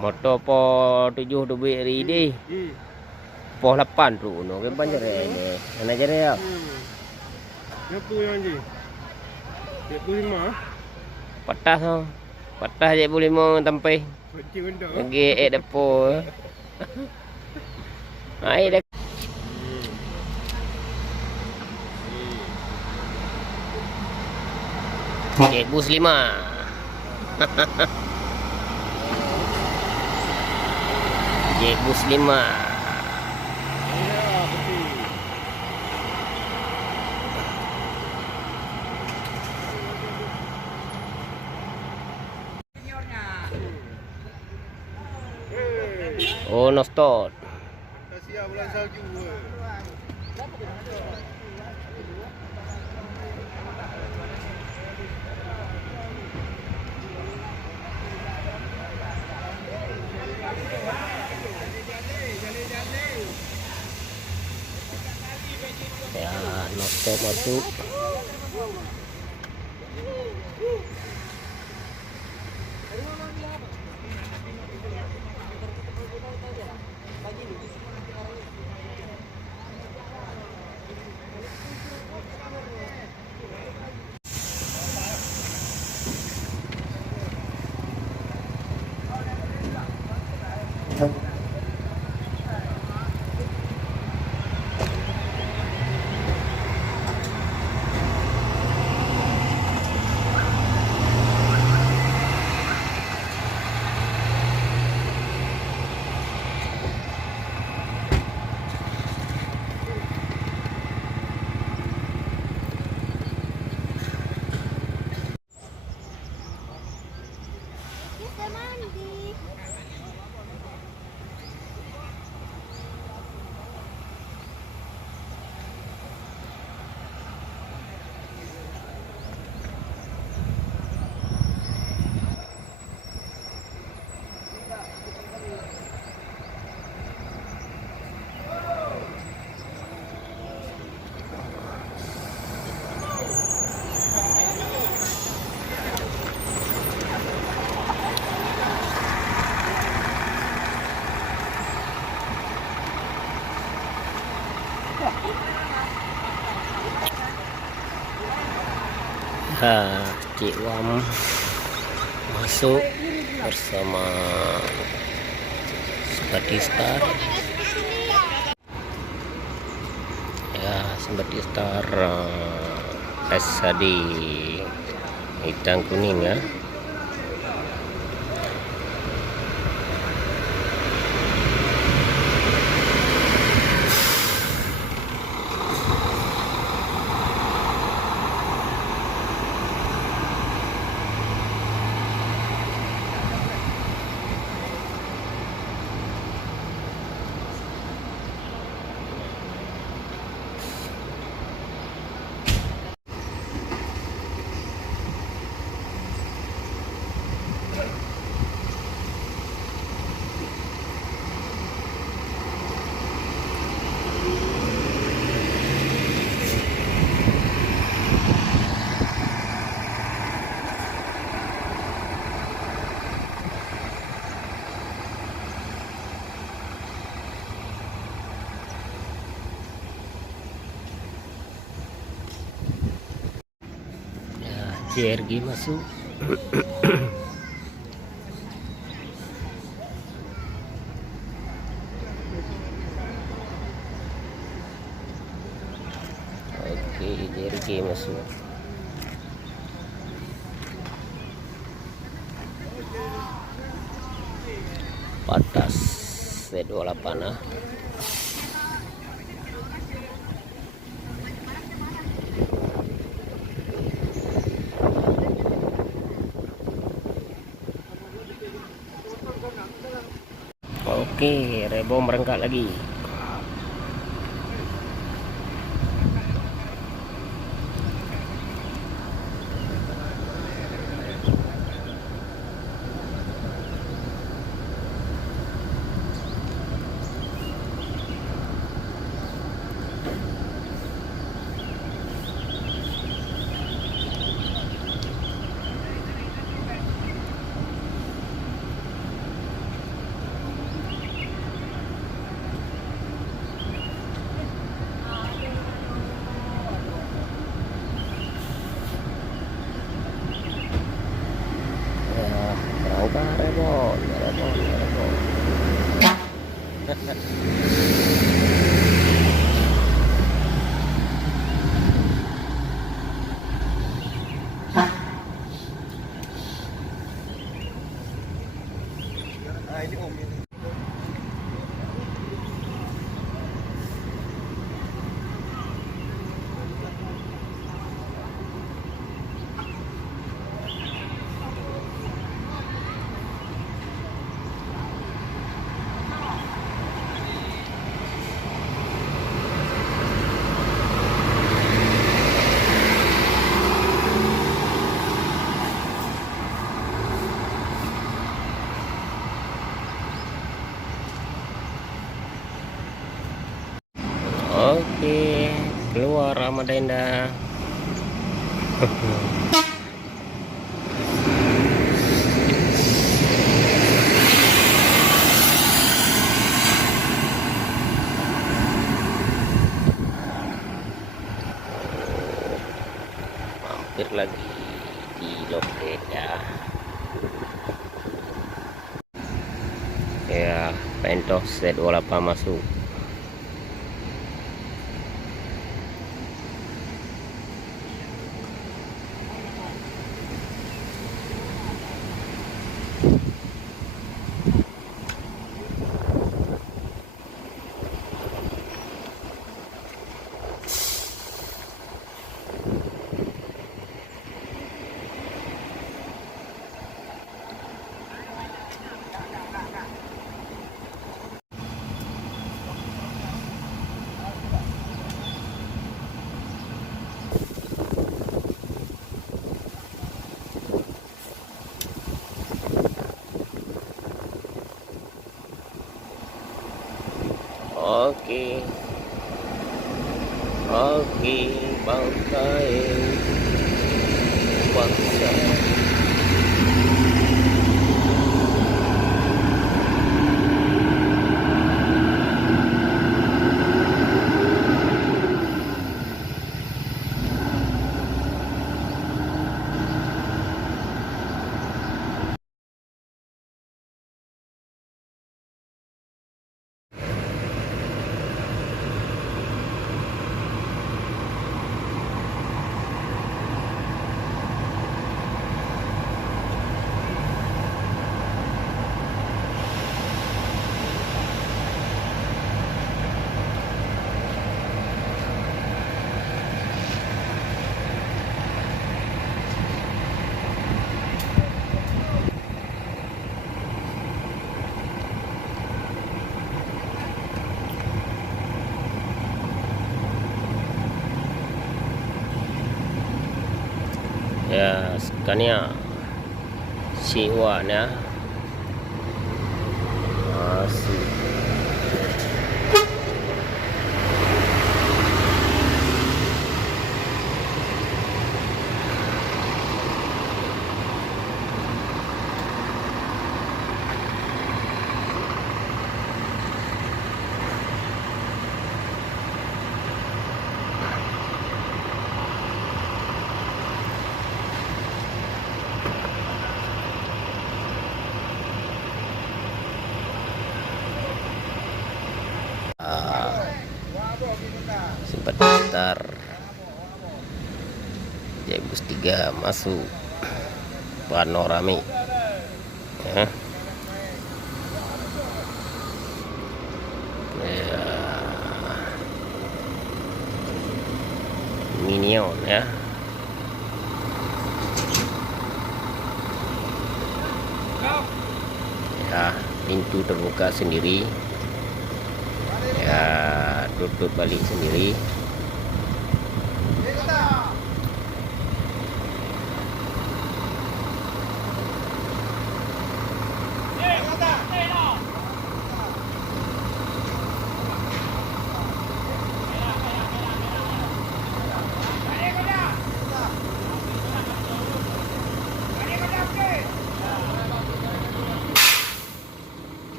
Motor po 7 tu beri ri di. Po 8 tu no ke banyak ni. Ana jare ya. Berapa yang je? 25. Patah tu. Patah je 25 sampai. Kecil benda. Lagi depo. Ai dah. Cik Bus 5. Cik Bus 5. Ya, betul. Oh, no stop. Dah siap bulan salju. Ya, no stop masuk. Cik Wam masuk bersama Simpati Star. Ya, Simpati Star di hitam kuning ya. CRG masuk. Oke, CRG masuk. Patas C28 ah. Oke, Rebo berangkat lagi. karebon, karebon, karebon. Ah, ini om ini. Oke, keluar Ramadenda. Mampir lagi di loket ya. Ya, pentos Z28 masuk. Oke, oke, bangkai bangsa. Ya, Scania C1 ya, masih. Sempat bentar Jaibus 3 masuk panoramik ya. Ya, Minion ya. Ya, pintu terbuka sendiri ya, tutup balik sendiri.